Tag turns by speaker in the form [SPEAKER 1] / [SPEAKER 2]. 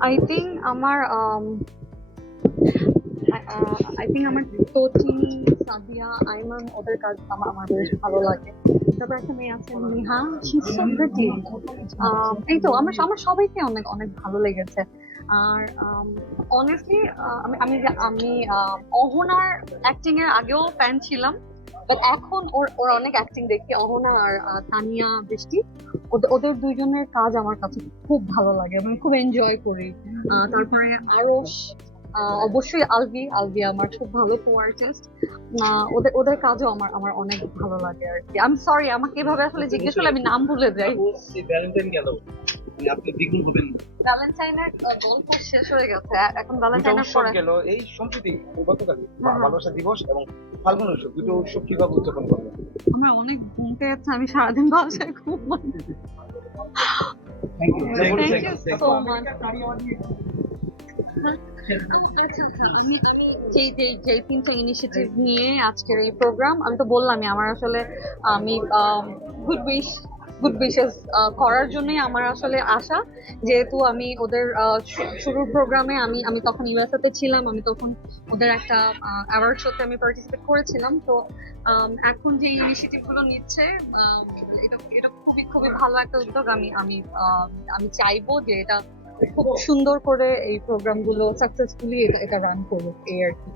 [SPEAKER 1] I think আমার I think আমার তটিন সাদিয়া আইমান ওদের কাজ আমার আমার বেশ ভালো লাগে। তারপর একটা মেয়ে আছে নিহা শীর্ষ প্রিটি এই তো আমার আমার সবাইকে অনেক অনেক ভালো লেগেছে। আর অনেস্টলি আমি আমি আমি আহ, অহনার অ্যাক্টিং এর আগেও ফ্যান ছিলাম। বাট এখন ওর ওর অনেক অ্যাক্টিং দেখি অহনা আর তানিয়া বৃষ্টি। ওদের দুইজনের কাজ আমার কাছে খুব ভালো লাগে। আমি খুব এনজয় করি। তারপরে আহ, অবশ্যই আলভি আলভি আমার খুব ভালো কো আর্টিস্ট ওদের ওদের কাজও আমার আমার অনেক ভালো লাগে আর কি। আমি সরি আমাকে এভাবে আসলে জিজ্ঞেস করলে আমি নাম ভুলে যাই।
[SPEAKER 2] ভ্যালেন্টাইন গেল। আপনি দ্বিগুণ হবেন।
[SPEAKER 1] ভ্যালেন্টাইনের গল্প শেষ হয়ে গেছে। এখন ভ্যালেন্টাইনের পরে
[SPEAKER 2] গেল। এই সম্প্রতি গতকাল
[SPEAKER 1] হ্যাঁ।
[SPEAKER 2] ভালোবাসা দিবস এবং ফাল্গুন উৎসব দুটো উৎসব কীভাবে উদযাপন করবেন
[SPEAKER 1] আমার অনেক ঘুম পেয়েছে আমি সারাদিন বাসায় খুব
[SPEAKER 3] thank you
[SPEAKER 1] Thank
[SPEAKER 2] Thank
[SPEAKER 1] you.
[SPEAKER 2] you.
[SPEAKER 1] আমি ইনিশিয়েটিভ নিয়ে আজকের এই প্রোগ্রাম আমি তো বললামই আমার আসলে আমি গুড উইশ গুড উইশেস করার জন্যই আমার আসলে আশা যেহেতু আমি ওদের শুরুর প্রোগ্রামে আমি আমি তখন ইউএসএ তে ছিলাম আমি তখন ওদের একটা অ্যাওয়ার্ড শোতে আমি পার্টিসিপেট করেছিলাম তো এখন যে ইনিশিয়েটিভগুলো নিচ্ছে এটা এটা খুবই খুবই ভালো একটা উদ্যোগ। আমি আম, আমি চাইব যে এটা খুব সুন্দর করে এই প্রোগ্রামগুলো সাকসেসফুলি এটা রান করুক এই আর কি।